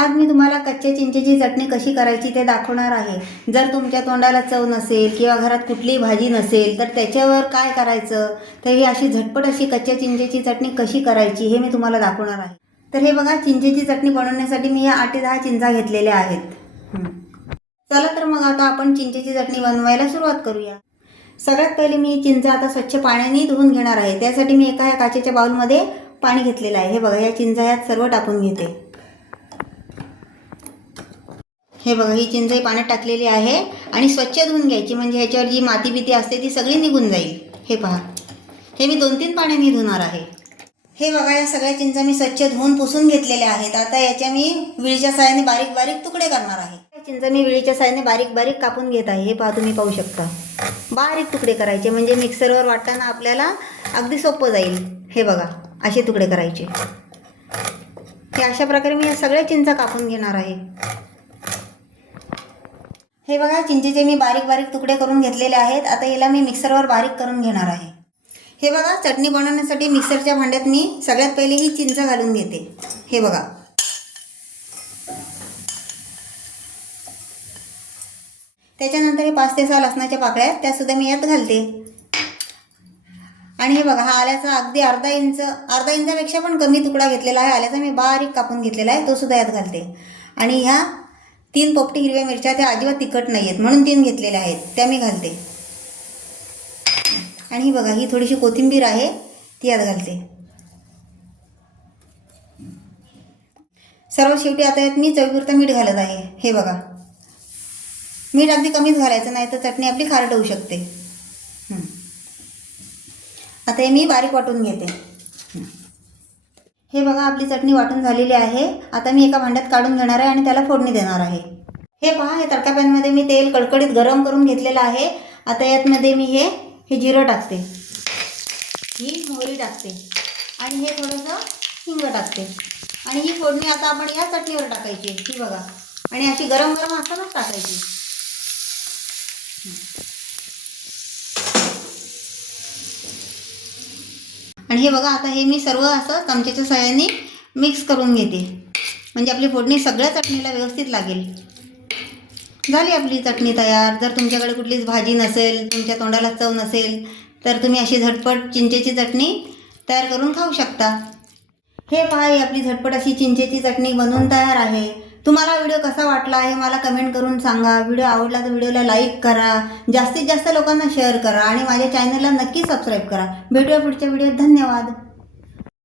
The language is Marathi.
आज मी तुम्हाला कच्च्या चिंचेची चटणी कशी करायची ते दाखवणार आहे. जर तुमच्या तोंडाला चव नसेल किंवा घरात कुठलीही भाजी नसेल तर त्याच्यावर काय करायचं? तर ही अशी झटपट अशी कच्च्या चिंचेची चटणी कशी करायची हे मी तुम्हाला दाखवणार आहे. तर हे बघा चिंचेची चटणी बनवण्यासाठी मी या आठ ते दहा चिंचा घेतलेल्या आहेत. चला तर मग आता आपण चिंचेची चटणी बनवायला सुरुवात करूया. सगळ्यात पहिले मी चिंचा आता स्वच्छ पाण्याने धुवून घेणार आहे. त्यासाठी मी एका या काचेच्या बाउलमध्ये पाणी घेतलेलं आहे. हे बघा या चिंचा यात सर्व टाकून घेते. हे बघा ही चिंच ही पाण्यात टाकलेली आहे आणि स्वच्छ धुवून घ्यायची. म्हणजे ह्याच्यावर जी माती बिती असते ती सगळी निघून जाईल. हे पहा. हे मी दोन तीन पाण्याने धुणार आहे. हे बघा या सगळ्या चिंचा मी स्वच्छ धुवून पुसून घेतलेल्या आहेत. आता याच्या मी विळीच्या साहाय्याने बारीक बारीक तुकडे करणार आहे. चिंचा मी विळीच्या साहाय्याने बारीक बारीक कापून घेत आहे. हे पहा तुम्ही पाहू शकता. बारीक तुकडे करायचे. म्हणजे मिक्सरवर वाटताना आपल्याला अगदी सोपं जाईल. हे बघा असे तुकडे करायचे. हे अशा प्रकारे मी या सगळ्या चिंचा कापून घेणार आहे. हे बघा चिंचेचे मी बारीक बारीक तुकडे करून घेतलेले आहेत. आता याला मी मिक्सरवर बारीक करून घेणार आहे. हे बघा चटणी बनवण्यासाठी मिक्सरच्या भांड्यात मी सगळ्यात पहिले ही चिंच घालून घेते. हे बघा. त्याच्यानंतर हे पाच ते सहा लसणाच्या पाकळ्या आहेत, त्यासुद्धा मी यात घालते. आणि हे बघा हा आल्याचा अगदी अर्धा इंच अर्धा इंचापेक्षा पण कमी तुकडा घेतलेला आहे. आल्याचा मी बारीक कापून घेतलेला आहे तो सुद्धा यात घालते. आणि ह्या तीन पोपटी हिरव्या मिरच्या त्या अजिबात तिखट नाही आहेत म्हणून तीन घेतलेल्या आहेत. त्या मी घालते. आणि ही बघा ही थोडीशी कोथिंबीर आहे ती यात घालते. सर्व शेवटी आता यात मी चवीपुरतं मीठ घालत आहे. हे बघा. मीठ अगदी कमीच घालायचं नाही तर चटणी आपली खारट होऊ शकते. आता हे मी बारीक वाटून घेते. हे बघा आपली चटणी वाटून झालेली आहे. आता मी एका भांड्यात काढून घेणार आहे आणि त्याला फोडणी देणार आहे. हे पहा हे तडका पॅनमध्ये मी तेल कडकडीत गरम करून घेतलेलं आहे. आता यातमध्ये मी हे हे जिरं टाकते. ही मोहरी टाकते. आणि हे थोडंसं हिंग टाकते. आणि ही फोडणी आता आपण या चटणीवर टाकायची ही बघा. आणि अशी गरम गरम असतानाच टाकायची आणि हे बघा आता हे मी सर्व असं चमच्याच्या सहाय्याने मिक्स करून घेते. म्हणजे आपली फोडणी सगळ्या चटणीला व्यवस्थित लागेल. झाली आपली चटणी तयार. जर तुमच्याकडे कुठलीच भाजी नसेल तुमच्या तोंडाला चव नसेल तर तुम्ही अशी झटपट चिंचेची चटणी तयार करून खाऊ शकता. हे पहा आपली झटपट अशी चिंचेची चटणी बनवून तयार आहे. तुम्हाला व्हिडिओ कसा वाटला आहे मला कमेंट करून सांगा. व्हिडिओ आवडला तर व्हिडिओला लाईक करा. जास्तीत जास्त लोकांना शेअर करा आणि माझ्या चॅनलला नक्की सबस्क्राईब करा. भेटूया पुढच्या व्हिडिओत धन्यवाद.